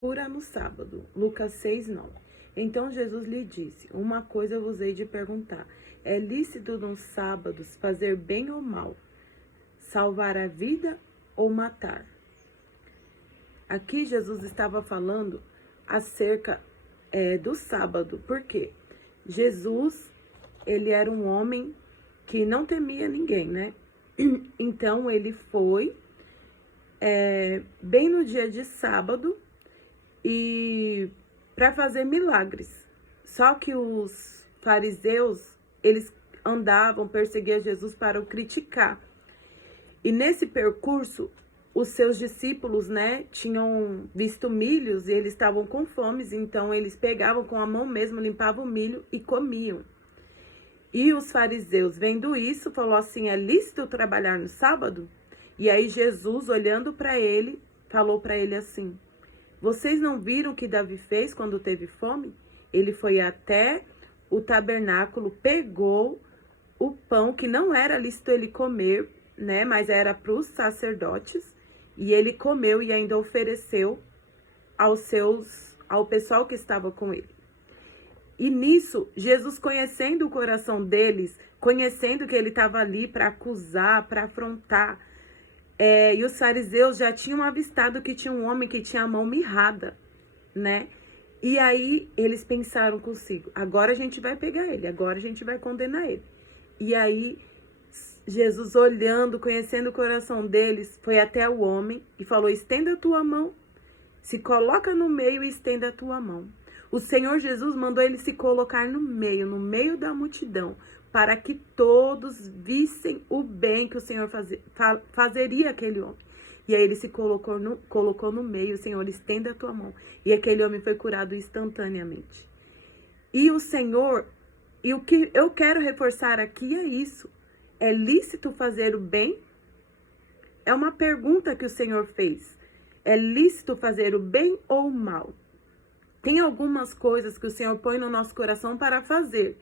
Cura no sábado. Lucas 6:9. Então Jesus lhe disse: Uma coisa vos hei de perguntar: é lícito nos sábados fazer bem ou mal? Salvar a vida ou matar? Aqui Jesus estava falando acerca do sábado. Por quê? Jesus, ele era um homem que não temia ninguém, né? Então ele foi bem no dia de sábado e para fazer milagres. Só que os fariseus, eles perseguiam Jesus para o criticar. E nesse percurso, os seus discípulos, né, tinham visto milhos e eles estavam com fome, então eles pegavam com a mão mesmo, limpavam o milho e comiam. E os fariseus, vendo isso, falou assim: é lícito trabalhar no sábado? E aí Jesus, olhando para ele, falou para ele assim: vocês não viram o que Davi fez quando teve fome? Ele foi até o tabernáculo, pegou o pão que não era lícito ele comer, né? Mas era para os sacerdotes. E ele comeu e ainda ofereceu ao pessoal que estava com ele. E nisso, Jesus, conhecendo o coração deles, conhecendo que ele estava ali para acusar, para afrontar, e os fariseus já tinham avistado que tinha um homem que tinha a mão mirrada, né? E aí eles pensaram consigo: agora a gente vai pegar ele, agora a gente vai condenar ele. E aí Jesus, olhando, conhecendo o coração deles, foi até o homem e falou: estenda a tua mão, se coloca no meio e estenda a tua mão. O Senhor Jesus mandou ele se colocar no meio da multidão, para que todos vissem o bem que o Senhor fazeria aquele homem. E aí ele se colocou no meio: o Senhor, estenda a tua mão. E aquele homem foi curado instantaneamente. E o Senhor, e o que eu quero reforçar aqui é isso: é lícito fazer o bem? É uma pergunta que o Senhor fez. É lícito fazer o bem ou o mal? Tem algumas coisas que o Senhor põe no nosso coração para fazer.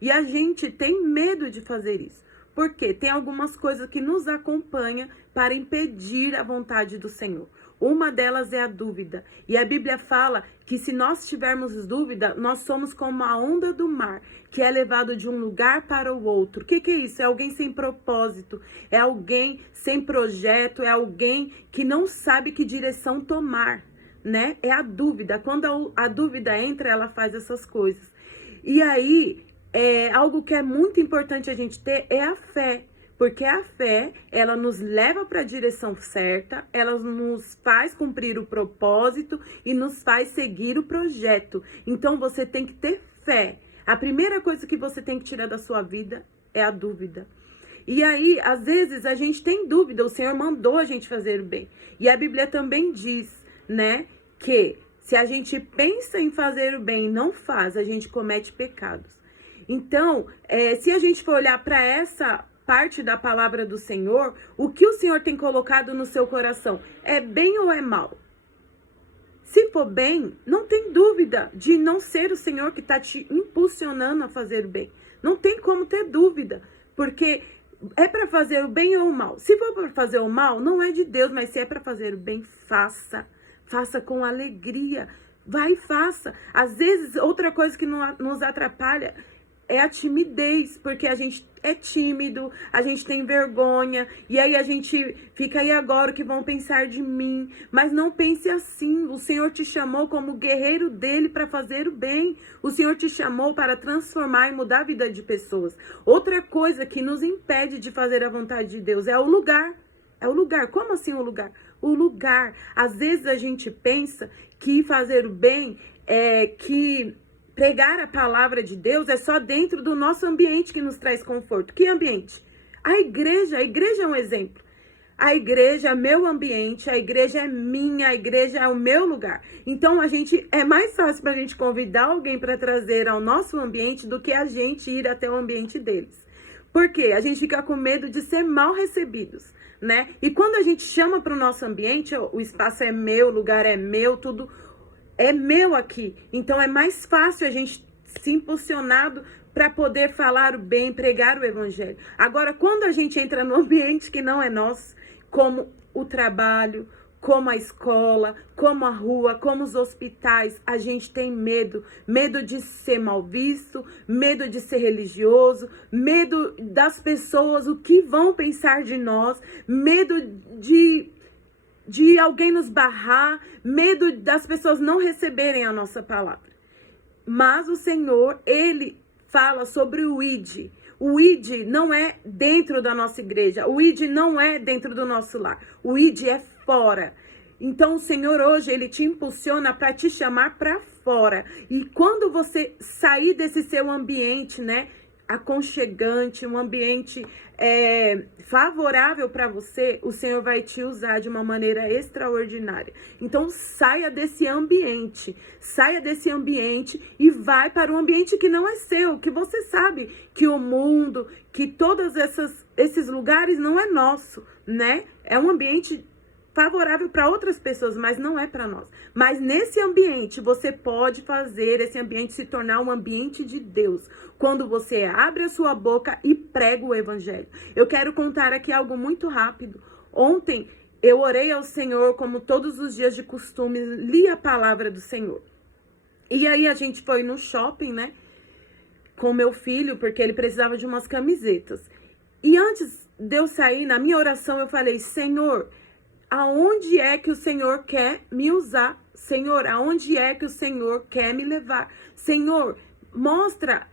E a gente tem medo de fazer isso. Por quê? Tem algumas coisas que nos acompanham para impedir a vontade do Senhor. Uma delas é a dúvida. E a Bíblia fala que se nós tivermos dúvida, nós somos como a onda do mar, que é levado de um lugar para o outro. O que é isso? É alguém sem propósito, é alguém sem projeto, é alguém que não sabe que direção tomar, né? É a dúvida. Quando a dúvida entra, ela faz essas coisas. E aí, algo que é muito importante a gente ter é a fé. Porque a fé, ela nos leva para a direção certa, ela nos faz cumprir o propósito e nos faz seguir o projeto. Então, você tem que ter fé. A primeira coisa que você tem que tirar da sua vida é a dúvida. E aí, às vezes, a gente tem dúvida, o Senhor mandou a gente fazer o bem. E a Bíblia também diz, né, que se a gente pensa em fazer o bem e não faz, a gente comete pecados. Então, se a gente for olhar para essa parte da palavra do Senhor, o que o Senhor tem colocado no seu coração, é bem ou é mal? Se for bem, não tem dúvida de não ser o Senhor que está te impulsionando a fazer o bem. Não tem como ter dúvida, porque é para fazer o bem ou o mal. Se for para fazer o mal, não é de Deus, mas se é para fazer o bem, faça. Faça com alegria. Vai e faça. Às vezes, outra coisa que nos atrapalha é a timidez, porque a gente é tímido, a gente tem vergonha, e aí a gente fica: aí agora o que vão pensar de mim? Mas não pense assim. O Senhor te chamou como guerreiro dele para fazer o bem. O Senhor te chamou para transformar e mudar a vida de pessoas. Outra coisa que nos impede de fazer a vontade de Deus é o lugar. É o lugar. Como assim o lugar? O lugar. Às vezes a gente pensa que fazer o bem que pregar a palavra de Deus é só dentro do nosso ambiente que nos traz conforto. Que ambiente? A igreja é um exemplo. A igreja é meu ambiente, a igreja é minha, a igreja é o meu lugar. Então, é mais fácil para a gente convidar alguém para trazer ao nosso ambiente do que a gente ir até o ambiente deles. Por quê? A gente fica com medo de ser mal recebidos, né? E quando a gente chama para o nosso ambiente, o espaço é meu, o lugar é meu, tudo é meu aqui. Então é mais fácil a gente se impulsionado para poder falar o bem, pregar o evangelho. Agora, quando a gente entra no ambiente que não é nosso, como o trabalho, como a escola, como a rua, como os hospitais, a gente tem medo. Medo de ser mal visto, medo de ser religioso, medo das pessoas, o que vão pensar de nós, medo de alguém nos barrar, medo das pessoas não receberem a nossa palavra. Mas o Senhor, Ele fala sobre o ID. O ID não é dentro da nossa igreja. O ID não é dentro do nosso lar. O ID é fora. Então, o Senhor hoje, Ele te impulsiona para te chamar para fora. E quando você sair desse seu ambiente, né, aconchegante, um ambiente favorável para você, o Senhor vai te usar de uma maneira extraordinária. Então, saia desse ambiente e vai para um ambiente que não é seu, que você sabe que o mundo, que todos esses lugares não é nosso, né? É um ambiente favorável para outras pessoas, mas não é para nós. Mas nesse ambiente, você pode fazer esse ambiente se tornar um ambiente de Deus, quando você abre a sua boca e prega o evangelho. Eu quero contar aqui algo muito rápido. Ontem, eu orei ao Senhor, como todos os dias de costume, li a palavra do Senhor. E aí a gente foi no shopping, né, com meu filho, porque ele precisava de umas camisetas. E antes de eu sair, na minha oração, eu falei: Senhor, aonde é que o Senhor quer me usar? Senhor, aonde é que o Senhor quer me levar? Senhor, mostra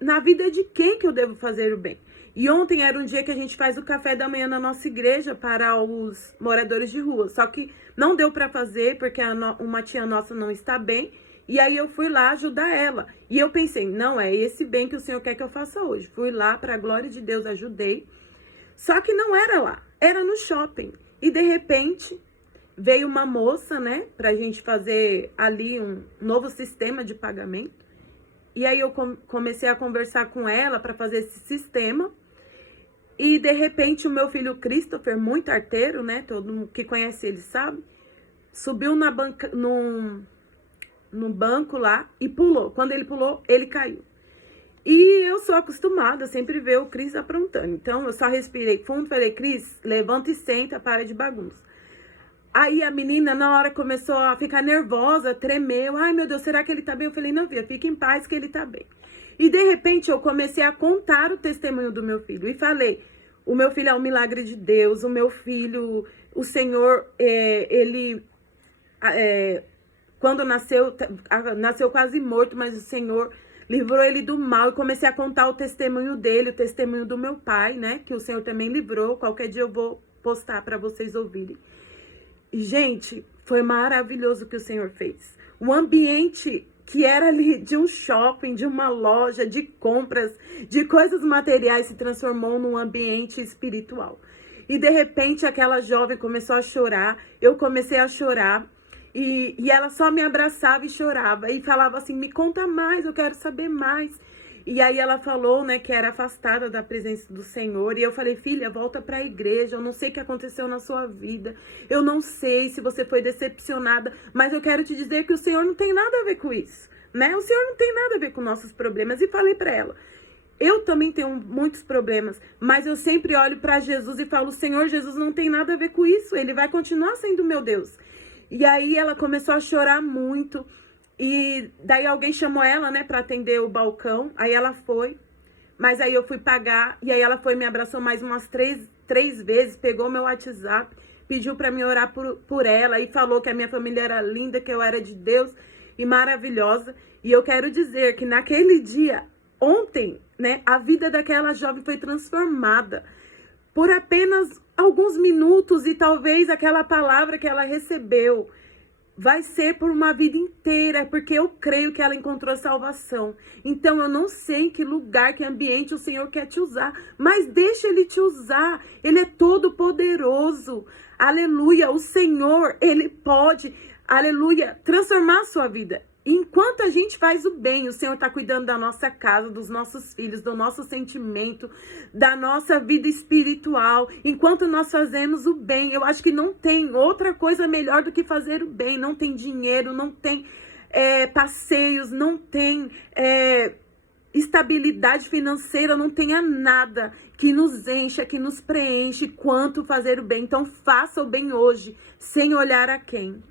na vida de quem que eu devo fazer o bem. E ontem era um dia que a gente faz o café da manhã na nossa igreja para os moradores de rua. Só que não deu para fazer porque uma tia nossa não está bem. E aí eu fui lá ajudar ela. E eu pensei, não, é esse bem que o Senhor quer que eu faça hoje. Fui lá, para a glória de Deus, ajudei. Só que não era lá, era no shopping. E de repente veio uma moça, né, pra gente fazer ali um novo sistema de pagamento. E aí eu comecei a conversar com ela para fazer esse sistema. E de repente o meu filho Christopher, muito arteiro, né, todo mundo que conhece ele sabe, subiu no banco lá e pulou. Quando ele pulou, ele caiu. E eu sou acostumada a sempre ver o Cris aprontando. Então, eu só respirei fundo e falei: Cris, levanta e senta, para de bagunça. Aí a menina, na hora, começou a ficar nervosa, tremeu. Ai, meu Deus, será que ele tá bem? Eu falei: não, filha, fica em paz que ele tá bem. E, de repente, eu comecei a contar o testemunho do meu filho. E falei: o meu filho é um milagre de Deus. O meu filho, o Senhor, quando nasceu quase morto, mas o Senhor livrou ele do mal. E comecei a contar o testemunho dele, o testemunho do meu pai, né? Que o Senhor também livrou. Qualquer dia eu vou postar para vocês ouvirem. E, gente, foi maravilhoso o que o Senhor fez. O ambiente que era ali de um shopping, de uma loja, de compras, de coisas materiais, se transformou num ambiente espiritual. E, de repente, aquela jovem começou a chorar. Eu comecei a chorar. E ela só me abraçava e chorava. E falava assim: me conta mais, eu quero saber mais. E aí ela falou, né, que era afastada da presença do Senhor. E eu falei: filha, volta para a igreja. Eu não sei o que aconteceu na sua vida. Eu não sei se você foi decepcionada. Mas eu quero te dizer que o Senhor não tem nada a ver com isso, né? O Senhor não tem nada a ver com nossos problemas. E falei para ela: eu também tenho muitos problemas, mas eu sempre olho para Jesus e falo: Senhor, Jesus não tem nada a ver com isso. Ele vai continuar sendo meu Deus. E aí ela começou a chorar muito. E daí alguém chamou ela, né, para atender o balcão. Aí ela foi. Mas aí eu fui pagar. E aí ela foi, me abraçou mais umas três vezes. Pegou meu WhatsApp. Pediu para mim orar por ela. E falou que a minha família era linda, que eu era de Deus e maravilhosa. E eu quero dizer que naquele dia, ontem, né, a vida daquela jovem foi transformada. Por apenas alguns minutos, e talvez aquela palavra que ela recebeu vai ser por uma vida inteira, porque eu creio que ela encontrou salvação. Então eu não sei em que lugar, que ambiente o Senhor quer te usar, mas deixa Ele te usar. Ele é todo poderoso. Aleluia, o Senhor, Ele pode, aleluia, transformar a sua vida. Enquanto a gente faz o bem, o Senhor está cuidando da nossa casa, dos nossos filhos, do nosso sentimento, da nossa vida espiritual. Enquanto nós fazemos o bem, eu acho que não tem outra coisa melhor do que fazer o bem. Não tem dinheiro, não tem passeios, não tem estabilidade financeira, não tenha nada que nos encha, que nos preenche quanto fazer o bem. Então faça o bem hoje, sem olhar a quem.